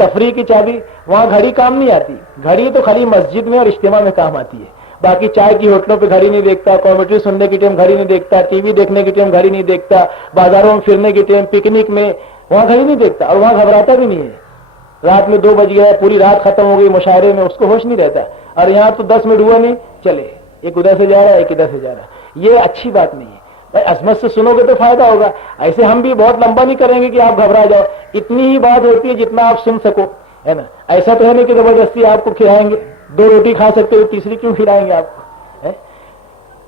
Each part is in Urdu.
تفریح کی چابی، وہاں گھڑی کام نہیں آتی. گھڑی تو خالی مسجد میں اور اجتماع میں کام آتی ہے. باقی چائے کی ہوٹلوں پہ گھڑی نہیں دیکھتا، کامیڈی سننے کی ٹائم گھڑی نہیں دیکھتا، ٹی وی دیکھنے کی ٹائم گھڑی نہیں دیکھتا، بازاروں میں پھرنے کی ٹائم، پکنک میں وہاں گھڑی نہیں دیکھتا، اور وہاں گھبراتا بھی نہیں ہے. رات میں 2 بج گیا، پوری رات ختم ہو گئی مشاعرے میں، اس کو ہوش نہیں رہتا. اور یہاں تو 10 منٹ ہوا نہیں، چلے ایک ادھر سے جا رہا ہے ایک ادھر سے جا رہا ہے. یہ اچھی بات نہیں ہے. بھائی عظمت سے سنو گے تو فائدہ ہوگا. ایسے ہم بھی بہت لمبا نہیں کریں گے کہ آپ گھبرا جاؤ. اتنی ہی بات ہوتی ہے جتنا آپ سن سکو، ہے نا. ایسا تو ہے نہیں کہ زبردستی آپ کو کھلائیں گے. 2 روٹی کھا سکتے ہو، تیسری کیوں کھلائیں گے آپ کو؟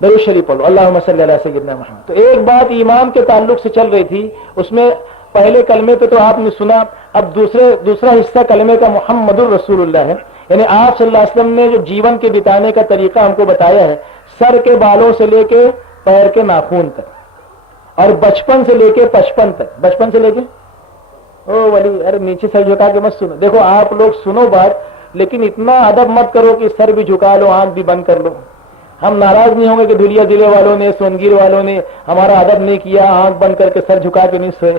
درود شریف پڑھو، اللہم صلی علی سیدنا محمد. تو ایک بات ایمان کے تعلق سے چل رہی تھی، اس میں پہلے کلمے پہ تو آپ نے سنا، اب دوسرا حصہ کلمے کا محمد الرسول اللہ ہے. یعنی آپ صلی اللہ علیہ وسلم نے جو جیون کے بتانے کا طریقہ ہم کو بتایا ہے، سر کے بالوں سے لے کے پیر کے ناخن تک، اور بچپن سے لے کے 55 تک. بچپن سے لے کے او ولی، ارے نیچے سر جھکا کے مت سنو. دیکھو آپ لوگ سنو بات، لیکن اتنا ادب مت کرو کہ سر بھی جھکا لو، آنکھ بھی بند کر لو. ہم ناراض نہیں ہوں گے کہ دھولیا ضلع والوں نے، سونگیر والوں نے ہمارا ادب نہیں کیا، آنکھ بند کر کے سر جھکا کے نہیں سوئے،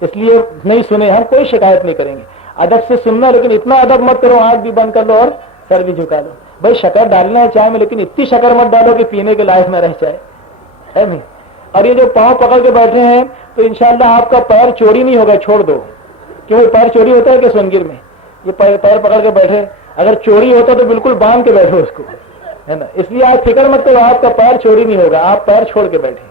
اس لیے نہیں سنے. ہم کوئی شکایت نہیں کریں گے، ادب سے سننا، لیکن اتنا ادب مت کرو آنکھ بھی بند کر لو اور سر بھی جھکا لو. بھائی شکر ڈالنا ہے چائے میں، لیکن اتنی شکر مت ڈالو کہ پینے کے لائق نہ رہ جائے، ہے نہیں. اور یہ جو پاؤں پکڑ کے بیٹھے ہیں، تو انشاءاللہ آپ کا پیر چوری نہیں ہوگا، چھوڑ دو. کیوں پیر چوری ہوتا ہے کہ سونگیر میں؟ یہ پیر پکڑ کے بیٹھے، اگر چوری ہوتا تو بالکل باندھ کے بیٹھو اس کو، ہے نا. اس لیے آپ فکر مت کرو، آپ کا پیر چوری نہیں ہوگا، آپ پیر چھوڑ کے بیٹھے.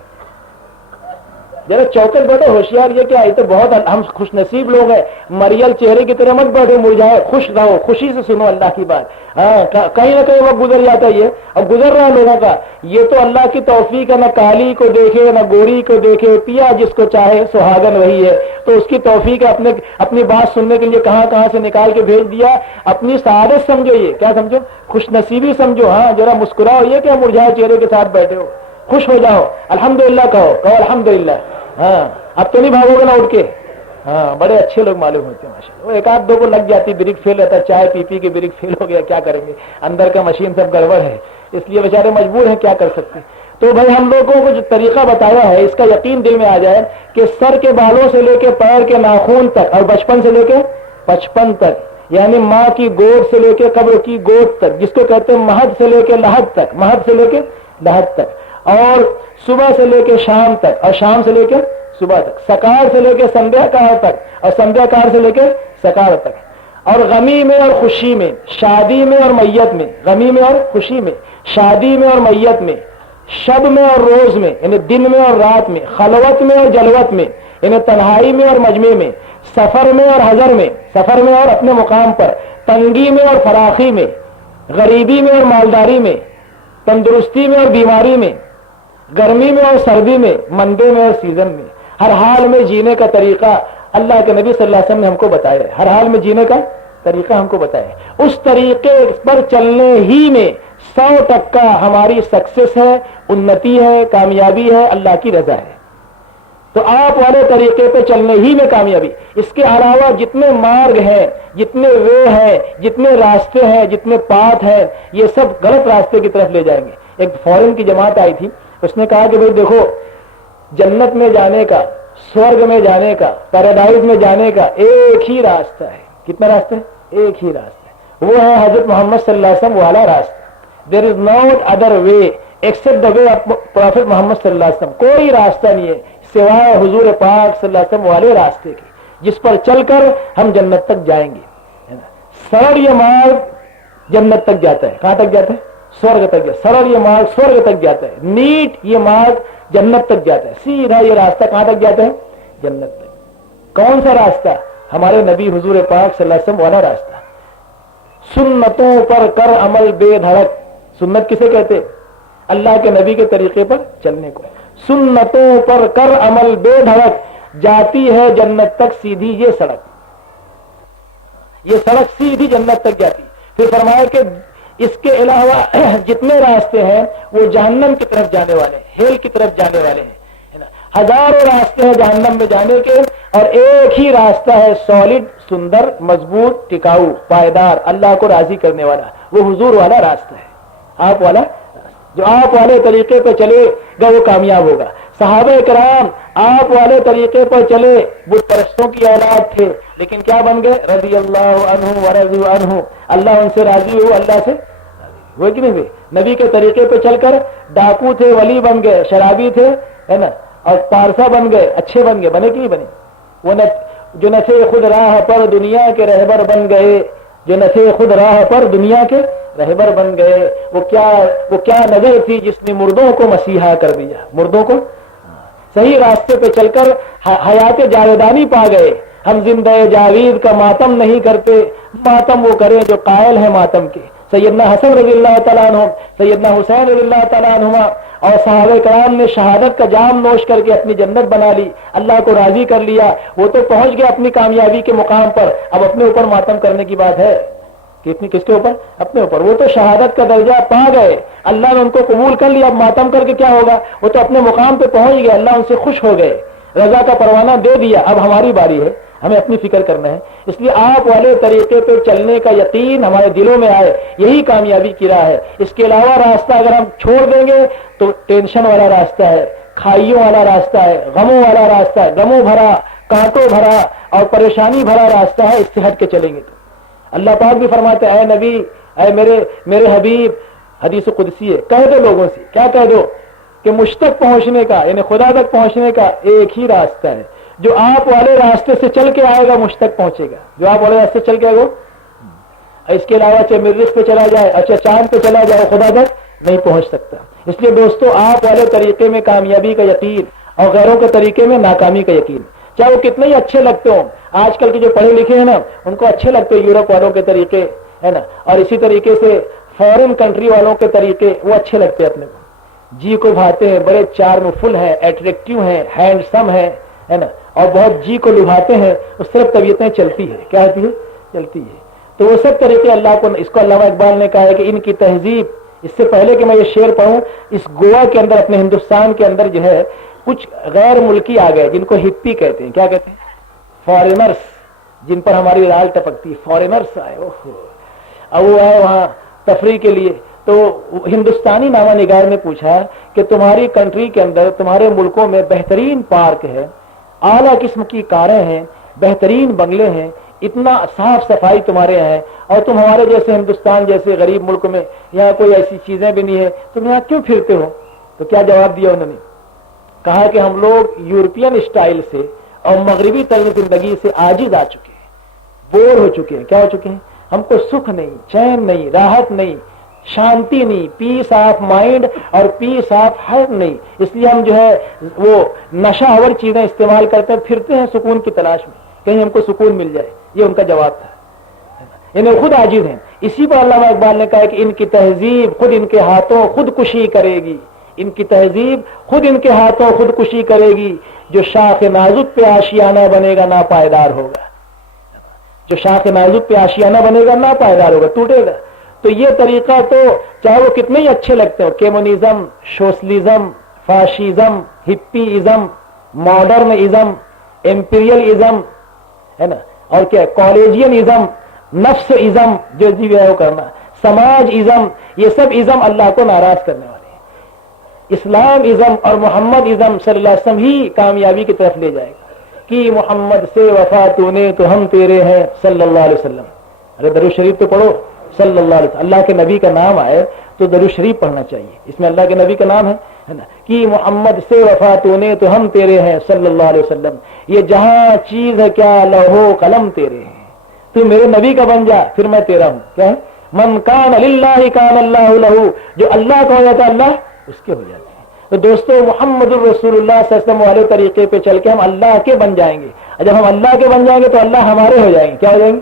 ذرا چوکٹ بیٹھے، ہوشیار. یہ کیا، یہ تو بہت ہم خوش نصیب لوگ ہیں. مریل چہرے کی طرح مت بیٹھے مرجھائے، خوش رہو، خوشی سے سنو اللہ کی بات. ہاں کہیں نہ کہیں وقت گزر جاتا ہے یہ، اب گزر رہا ہے لوگوں کا. یہ تو اللہ کی توفیق ہے، نہ کالی کو دیکھے نہ گوری کو دیکھے، پیا جس کو چاہے سہاگن وہی ہے. تو اس کی توفیق ہے، اپنی بات سننے کے لیے کہاں سے نکال کے بھیج دیا. اپنی سعادت سمجھو، یہ کیا سمجھو، خوش نصیبی سمجھو. ہاں ذرا مسکراؤ، یہ کیا مرجھائے چہرے کے ساتھ بیٹھے ہو؟ خوش ہو جاؤ، الحمدللہ کہو الحمدللہ. ہاں اب تو نہیں بھاگو گے نا اٹھ کے. ہاں بڑے اچھے لوگ معلوم ہوتے ہیں ماشاءاللہ. وہ ایک آدھ 2 کو لگ جاتی، بریک فیل رہتا ہے، چائے پی کے بریک فیل ہو گیا، کیا کریں گے، اندر کا مشین سب گڑبڑ ہے، اس لیے بیچارے مجبور ہیں، کیا کر سکتے. تو بھائی ہم لوگوں کو جو طریقہ بتایا ہے، اس کا یقین دل میں آ جائے کہ سر کے بالوں سے لے کے پیر کے ناخن تک، اور بچپن سے لے کے 55 تک، یعنی ماں کی گود سے لے کے قبر کی گود تک، جس کو کہتے ہیں مہد سے لے کے لحد تک، مہد سے لے کے لحد تک، اور صبح سے لے کے شام تک، اور شام سے لے کے صبح تک، سکار سے لے کے سندھیا کار تک، اور سندھیا کار سے لے کے سکار تک. اور غمی میں اور خوشی میں، شادی میں اور میت میں، غمی میں اور خوشی میں، شادی میں اور میت میں، شب میں اور روز میں، یعنی دن میں اور رات میں، خلوت میں اور جلوت میں، یعنی تنہائی میں اور مجمع میں، سفر میں اور حضر میں، سفر میں اور اپنے مقام پر، تنگی میں اور فراخی میں، غریبی میں اور مالداری میں، تندرستی میں اور بیماری میں، گرمی میں اور سردی میں، مندے میں اور سیزن میں، ہر حال میں جینے کا طریقہ اللہ کے نبی صلی اللہ علیہ وسلم نے ہم کو بتایا ہے. ہر حال میں جینے کا طریقہ ہم کو بتایا ہے. اس طریقے پر چلنے ہی میں 100% ہماری سکسیس ہے، انتی ہے، کامیابی ہے، اللہ کی رضا ہے. تو آپ والے طریقے پہ چلنے ہی میں کامیابی. اس کے علاوہ جتنے مارگ ہیں، جتنے وے ہیں، جتنے راستے ہیں، جتنے پاتھ ہیں، یہ سب غلط راستے کی طرف لے جائیں گے. ایک فورن کی جماعت آئی تھی، اس نے کہا کہ بھئی دیکھو، جنت میں جانے کا، سورگ میں جانے کا، پیراڈائز میں جانے کا ایک ہی راستہ ہے. کتنا راستہ ہے؟ ایک ہی راستہ ہے، وہ ہے حضرت محمد صلی اللہ علیہ وسلم والا راستہ. There is no other way except the way of prophet Muhammad صلی اللہ علیہ وسلم. کوئی راستہ نہیں ہے سوائے حضور پاک صلی اللہ علیہ وسلم والے راستے کے، جس پر چل کر ہم جنت تک جائیں گے. سرل یہ مارگ جنت تک جاتا ہے. کہاں تک جاتا ہے؟ سورگ تک جاتا ہے. سرل یہ مارگ سورگ تک جاتا ہے. نیٹ یہ مارگ جنت تک جاتا ہے. سیدھا یہ راستہ کہاں تک جاتا ہے؟ جنت تک. کون سا راستہ؟ ہمارے نبی حضور پاک صلی اللہ علیہ وسلم والا راستہ. سنتوں پر کر عمل بے دھڑک. سنت کسے کہتے؟ اللہ کے نبی کے طریقے پر چلنے کو. سنتوں پر کر عمل بے دھڑک، جاتی ہے جنت تک سیدھی یہ سڑک. یہ سڑک سیدھی جنت تک جاتی. پھر فرمایا کہ اس کے علاوہ جتنے راستے ہیں وہ جہنم کی طرف جانے والے، ہیل کی طرف جانے والے ہیں. ہزاروں راستے ہیں جہنم میں جانے کے، اور ایک ہی راستہ ہے سالڈ، سندر، مضبوط، ٹکاؤ، پائیدار، اللہ کو راضی کرنے والا. وہ حضور والا راستہ ہے، آپ والا. جو آپ والے طریقے پہ چلے گا وہ کامیاب ہوگا. صحابہ کرام آپ والے طریقے پر چلے، بت پرستوں کی اولاد تھے لیکن کیا بن گئے؟ رضی اللہ عنہ ورضوا عنہ، اللہ ان سے راضی ہو، اللہ سے وہ کہ نہیں ہوئے؟ نبی کے طریقے پہ چل کر ڈاکو تھے ولی بن گئے، شرابی تھے ہے نا، اور پارسا بن گئے، اچھے بن گئے، بنے کہ نہیں بنے؟ وہ جو نہ تھے خود راہ پر دنیا کے رہبر بن گئے، جو نہ تھے خود راہ پر دنیا کے رہبر بن گئے۔ وہ کیا نظر تھی جس نے مردوں کو مسیحا کر دیا، مردوں کو صحیح راستے پہ چل کر حیات جاویدانی پا گئے۔ ہم زندہ جاوید کا ماتم نہیں کرتے، ماتم وہ کریں جو قائل ہیں ماتم کے۔ سیدنا حسن رضی اللہ تعالیٰ عنہ، سیدنا حسین رضی اللہ تعالیٰ عنہما اور صحابہ کرام نے شہادت کا جام نوش کر کے اپنی جنت بنا لی، اللہ کو راضی کر لیا، وہ تو پہنچ گئے اپنی کامیابی کے مقام پر۔ اب اپنے اوپر ماتم کرنے کی بات ہے کس کے اوپر؟ اپنے اوپر۔ وہ تو شہادت کا درجہ پا گئے، اللہ نے ان کو قبول کر لیا، اب ماتم کر کے کیا ہوگا؟ وہ تو اپنے مقام پہ پہنچ گئے، اللہ ان سے خوش ہو گئے، رضا کا پروانہ دے دیا۔ اب ہماری باری ہے، ہمیں اپنی فکر کرنا ہے۔ اس لیے آپ والے طریقے پہ چلنے کا یقین ہمارے دلوں میں آئے، یہی کامیابی کی راہ ہے۔ اس کے علاوہ راستہ اگر ہم چھوڑ دیں گے تو ٹینشن والا راستہ ہے، کھائیوں والا راستہ ہے، غموں والا راستہ ہے، غموں بھرا، کانٹوں بھرا اور پریشانی بھرا راستہ ہے۔ اس سے ہٹ کے چلیں گے تو اللہ پاک بھی فرماتے ہیں، اے نبی، اے میرے حبیب، حدیث قدسی ہے، کہہ دو لوگوں سے، کیا کہہ دو کہ مجھ تک پہنچنے کا، یعنی خدا تک پہنچنے کا ایک ہی راستہ ہے، جو آپ والے راستے سے چل کے آئے گا مجھ تک پہنچے گا، جو آپ والے راستے چل کے آئے گا۔ اس کے علاوہ چاہے مریخ پہ چلا جائے، اچھا چاند پہ چلا جائے، خدا تک نہیں پہنچ سکتا۔ اس لیے دوستو، آپ والے طریقے میں کامیابی کا یقین اور غیروں کے طریقے میں ناکامی کا یقین، چاہے وہ کتنے ہی اچھے لگتے ہوں۔ آج کل کے جو پڑھے لکھے ہیں نا، ان کو اچھے لگتے ہیں یورپ والوں کے طریقے، ہے نا، اور اسی طریقے سے فورن کنٹری والوں کے طریقے وہ اچھے لگتے ہیں، اپنے کو جی کو بھاتے ہیں، بڑے چارم فل ہیں، ایٹریکٹیو ہیں، ہینڈسم ہے نا، اور بہت جی کو لبھاتے ہیں، اس طرف طبیعتیں چلتی ہے، کیا ہوتی ہے؟ چلتی ہے۔ تو وہ سب طریقے اللہ کو، اس کو علامہ اقبال نے کہا ہے کہ ان کی تہذیب، اس سے پہلے کہ میں یہ شعر پڑھوں، اس گوا کے اندر، اپنے ہندوستان کے اندر جو ہے کچھ غیر ملکی آ گئے، جن کو ہپی کہتے ہیں۔ کیا کہتے ہیں؟ فارینرس، جن پر ہماری رال ٹپکتی، فارینرس آئے، اب وہ آئے وہاں تفریح کے لیے۔ تو ہندوستانی نامہ نگار نے پوچھا کہ تمہاری کنٹری کے اندر، تمہارے ملکوں میں بہترین پارک ہے، اعلیٰ قسم کی کاریں ہیں، بہترین بنگلے ہیں، اتنا صاف صفائی تمہارے یہاں ہے، اور تم ہمارے جیسے ہندوستان جیسے غریب ملک میں یہاں کوئی ایسی چیزیں بھی نہیں ہے، تم یہاں کیوں پھرتے ہو؟ تو کیا جواب دیا انہوں نے؟ کہا کہ ہم لوگ یورپین اسٹائل سے اور مغربی طرز زندگی سے عاجز آ چکے ہیں، بور ہو چکے ہیں۔ کیا ہو چکے ہیں؟ ہم کو سکھ نہیں، چین نہیں، راحت نہیں، شانتی نہیں، پیس آف مائنڈ اور پیس آف ہارٹ نہیں۔ اس لیے ہم جو ہے وہ نشہ آور چیزیں استعمال کرتے ہیں، پھرتے ہیں سکون کی تلاش میں، کہیں ہم کو سکون مل جائے۔ یہ ان کا جواب تھا، یعنی خود عاجز ہیں۔ اسی پر علامہ اقبال نے کہا کہ ان کی تہذیب خود ان کے ہاتھوں خودکشی کرے گی، ان کی تہذیب خود ان کے ہاتھوں خودکشی کرے گی، جو شاخ نازک پہ آشیانہ بنے گا ناپائیدار ہوگا، جو شاخ نازک پہ آشیانہ بنے گا ناپائیدار ہوگا، ٹوٹے گا۔ تو یہ طریقہ تو چاہے وہ کتنے ہی اچھے لگتے ہو، کیمونزم، سوشلزم، فاشیزم، ہپیزم، ماڈرنزم، امپیریلزم، ہے نا، اور کیا کالجینزم، نفس ازم، جو جی وہ کرنا، سماج ازم، یہ سب ازم اللہ کو ناراض کرنے والے ہیں۔ اسلام ازم اور محمد ازم صلی اللہ علیہ وسلم ہی کامیابی کی طرف لے جائے گا کہ محمد سے وفا تو نے تو ہم تیرے ہیں صلی اللہ علیہ وسلم۔ ارے درود شریف تو پڑھو صلی اللہ علیہ وسلم، اللہ کے نبی کا نام آئے تو درود شریف پڑھنا چاہیے، اس میں اللہ کے نبی کا نام ہے نا، کہ محمد سے وفا تو نے تو ہم تیرے ہیں صلی اللہ علیہ وسلم، یہ جہاں چیز ہے کیا لوح و قلم تیرے ہیں، تو میرے نبی کا بن جا پھر میں تیرا ہوں۔ کیا ہے؟ من کان للہ کان اللہ لہ، جو اللہ کا ہو جاتا ہے اللہ اس کے ہو جاتے ہیں۔ تو دوستو، محمد الرسول اللہ صلی اللہ علیہ وسلم والے طریقے پہ چل کے ہم اللہ کے بن جائیں گے، اور جب ہم اللہ کے بن جائیں گے تو اللہ ہمارے ہو جائیں گے۔ کیا ہو جائیں گے؟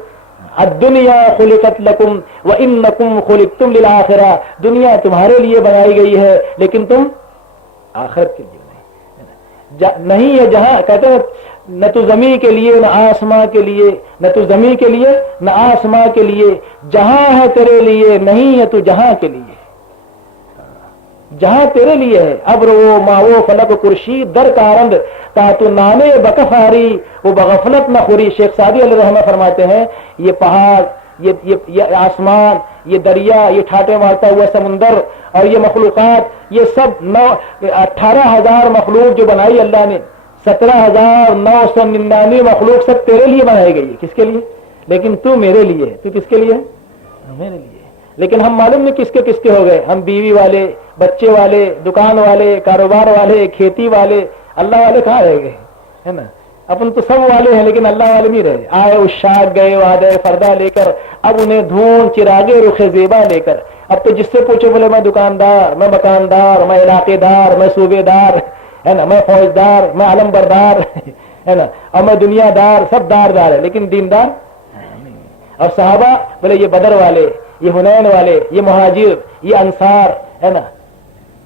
الدنیا خلقت لکم وانکم خلقتم للآخرہ، دنیا تمہارے لیے بنائی گئی ہے لیکن تم آخرت کے لیے نہیں ہے۔ جہاں کہتے ہیں نہ تو زمین کے لیے نہ آسماں کے لیے، نہ تو زمین کے لیے نہ آسماں کے لیے، جہاں ہے تیرے لیے نہیں ہے تو جہاں کے لیے، جہاں تیرے لیے ہے۔ ابر و ماو فلک خورشید در کارند تا تو نانے بکفاری وہ بغفلت نہ خوری۔ شیخ سعدی علیہ رحمہ فرماتے ہیں یہ پہاڑ یہ آسمان، یہ دریا، یہ ٹھاٹے مارتا ہوا سمندر اور یہ مخلوقات، یہ سب 18,000 مخلوق جو بنائی اللہ نے، 17,999 مخلوق سب تیرے لیے بنائی گئی ہے. کس کے لیے؟ لیکن تو میرے لیے ہے. تو کس کے لیے؟ میرے لیے. لیکن ہم معلوم نہیں کس کے ہو گئے. ہم بیوی والے، بچے والے، دکان والے، کاروبار والے، کھیتی والے. اللہ والے کہاں رہ گئے؟ ہے نا. اپن تو سب والے ہیں لیکن اللہ والے نہیں رہے. آئے اشاق گئے وعدہ فردا لے کر، اب انہیں دھون چراغے رخ زیبا لے کر. اب تو جس سے پوچھو بولے میں دکاندار، میں مکاندار، میں علاقے دار، میں صوبے دار، ہے نا، میں فوجدار، میں علم بردار، ہے نا، اور میں دنیا دار. سب دار ہے لیکن دیندار. اور صحابہ بولے یہ بدر والے، یہ حنین والے، یہ مہاجر، یہ انصار، ہے نا.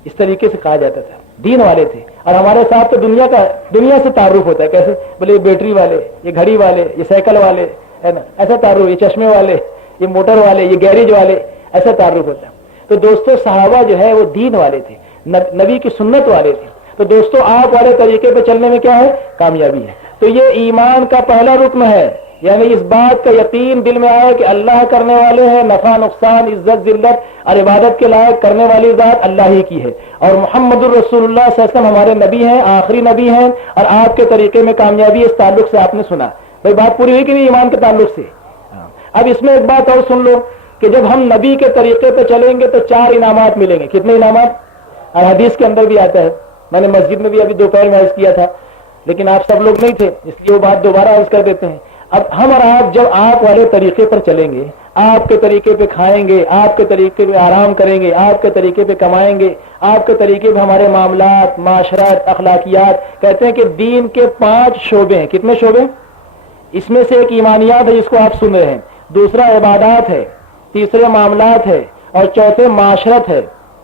اس طریقے سے کہا جاتا تھا. دین والے تھے. اور ہمارے ساتھ تو دنیا سے تعارف ہوتا ہے. کیسے؟ بولے یہ بیٹری والے، یہ گھڑی والے، یہ سائیکل والے، ہے نا، ایسا تعارف. یہ چشمے والے، یہ موٹر والے، یہ گیریج والے، ایسا تعارف ہوتا ہے. تو دوستو صحابہ جو ہے وہ دین والے تھے، نبی کی سنت والے تھے. تو دوستو آپ والے طریقے پہ چلنے میں کیا ہے؟ کامیابی ہے. تو یہ ایمان کا پہلا رکن ہے. یعنی اس بات کا یقین دل میں آئے کہ اللہ کرنے والے ہیں، نفع نقصان، عزت ذلت اور عبادت کے لائق کرنے والی ذات اللہ ہی کی ہے. اور محمد الرسول اللہ صلی اللہ علیہ وسلم ہمارے نبی ہیں، آخری نبی ہیں. اور آپ کے طریقے میں کامیابی اس تعلق سے آپ نے سنا. بھائی بات پوری ہوئی کہ نہیں ایمان کے تعلق سے؟ اب اس میں ایک بات اور سن لو کہ جب ہم نبی کے طریقے پہ چلیں گے تو 4 انعامات ملیں گے. کتنے انعامات؟ اور حدیث کے اندر بھی آتا ہے. میں نے مسجد میں بھی ابھی دوپہر میں عرض کیا تھا لیکن آپ سب لوگ نہیں تھے اس لیے وہ بات دوبارہ عرض کر دیتے ہیں. اب ہم اور آپ جب آپ والے طریقے پر چلیں گے، آپ کے طریقے پہ کھائیں گے، آپ کے طریقے پہ آرام کریں گے، آپ کے طریقے پہ کمائیں گے، آپ کے طریقے پہ ہمارے معاملات، معاشرت، اخلاقیات. کہتے ہیں کہ دین کے 5 شعبے ہیں. کتنے شعبے؟ اس میں سے ایک ایمانیات ہے جس کو آپ سن رہے ہیں، دوسرا عبادات ہے، تیسرے معاملات ہے، اور چوتھے معاشرت ہے،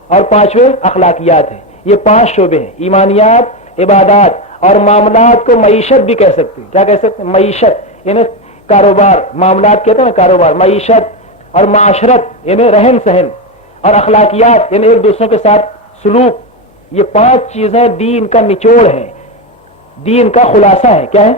اور 5ویں اخلاقیات ہے. یہ 5 شعبے ہیں. ایمانیات، عبادات اور معاملات کو معیشت بھی کہہ سکتے ہیں. کیا کہہ سکتے ہیں؟ معیشت یعنی کاروبار. معاملات کہتے ہیں نا کاروبار. معیشت اور معاشرت یعنی رہن سہن، اور اخلاقیات یعنی ایک دوسرے کے ساتھ سلوک. یہ 5 چیزیں دین کا نچوڑ ہے، دین کا خلاصہ ہے. کیا ہے؟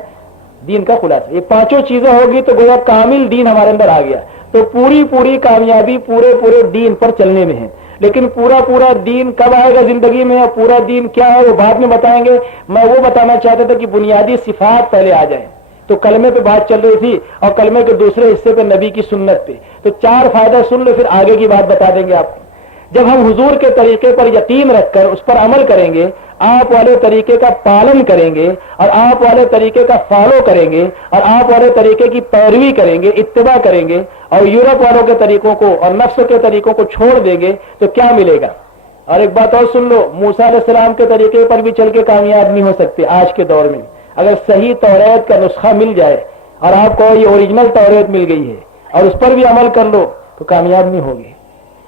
دین کا خلاصہ. یہ 5 چیزیں ہوگی تو گویا کامل دین ہمارے اندر آ گیا. تو پوری کامیابی پورے دین پر چلنے میں ہے. لیکن پورا دین کب آئے گا زندگی میں، اور پورا دین کیا ہے وہ بعد میں بتائیں گے. میں وہ بتانا چاہتا تھا کہ بنیادی صفات پہلے آ جائیں. تو کلمے پہ بات چل رہی تھی اور کلمے کے دوسرے حصے پہ نبی کی سنت پہ. تو 4 فائدہ سن لو، پھر آگے کی بات بتا دیں گے آپ کو. جب ہم حضور کے طریقے پر یقین رکھ کر اس پر عمل کریں گے، آپ والے طریقے کا پالن کریں گے، اور آپ والے طریقے کا فالو کریں گے، اور آپ والے طریقے کی پیروی کریں گے، اتباع کریں گے، اور یورپ والوں کے طریقوں کو اور نفس کے طریقوں کو چھوڑ دیں گے تو کیا ملے گا. اور ایک بات اور سن لو، موسیٰ علیہ السلام کے طریقے پر بھی چل کے کامیاب نہیں ہو سکتے. آج کے دور میں اگر صحیح توریت کا نسخہ مل جائے اور آپ کو یہ اوریجنل توریت مل گئی ہے اور اس پر بھی عمل کر لو تو کامیاب نہیں ہوگی.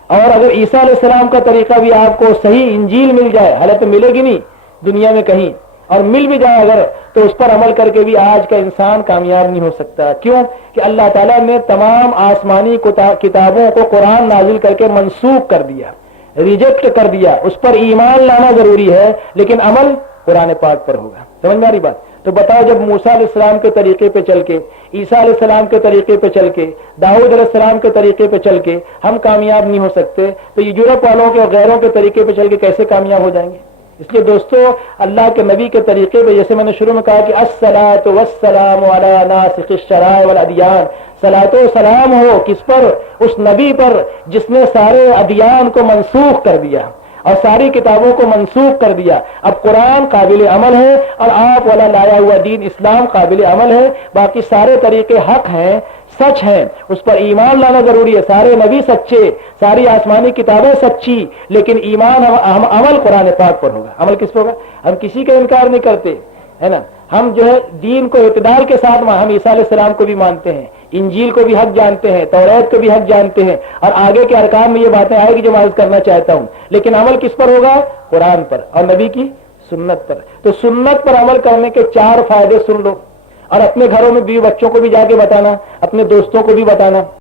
اور اگر عیسیٰ علیہ السلام کا طریقہ بھی آپ کو صحیح انجیل مل جائے، حالانکہ ملے گی نہیں دنیا میں کہیں، اور مل بھی جائے اگر، تو اس پر عمل کر کے بھی آج کا انسان کامیاب نہیں ہو سکتا. کیوں؟ کہ اللہ تعالیٰ نے تمام آسمانی کتابوں کو قرآن نازل کر کے منسوخ کر دیا، ریجیکٹ کر دیا. اس پر ایمان لانا ضروری ہے لیکن عمل قرآن پاک پر ہوگا. سمجھ میں آ رہی بات؟ تو بتاؤ جب موسیٰ علیہ السلام کے طریقے پہ چل کے، عیسیٰ علیہ السلام کے طریقے پہ چل کے، داؤد علیہ السلام کے طریقے پہ چل کے ہم کامیاب نہیں ہو سکتے تو یہ یورپ والوں کے اور غیروں کے طریقے پہ چل کے کیسے کامیاب ہو جائیں گے؟ اس لیے دوستو اللہ کے نبی کے طریقے پہ، جیسے میں نے شروع میں کہا کہ الصلاۃ والسلام علی ناسخ الشرائع والادیان، صلاۃ و سلام ہو کس پر؟ اس نبی پر جس نے سارے ادیان کو منسوخ کر دیا اور ساری کتابوں کو منسوخ کر دیا. اب قرآن قابل عمل ہے اور آپ والا لایا ہوا دین اسلام قابل عمل ہے. باقی سارے طریقے حق ہیں، سچ ہیں، اس پر ایمان لانا ضروری ہے. سارے نبی سچے، ساری آسمانی کتابیں سچی، لیکن ایمان ہم عمل قرآن پاک پر ہوگا. عمل کس پر ہوگا؟ ہم کسی کا انکار نہیں کرتے، ہے نا. ہم جو ہے دین کو اعتدال کے ساتھ ہم عیسیٰ علیہ السلام کو بھی مانتے ہیں، انجیل کو بھی حق جانتے ہیں، توریت کو بھی حق جانتے ہیں، اور آگے کے ارکان میں یہ باتیں آئے گی جو میں عرض کرنا چاہتا ہوں. لیکن عمل کس پر ہوگا؟ قرآن پر اور نبی کی سنت پر. تو سنت پر عمل کرنے کے 4 فائدے سن لو، اور اپنے گھروں میں بیوی بچوں کو بھی جا کے بتانا، اپنے دوستوں کو بھی بتانا.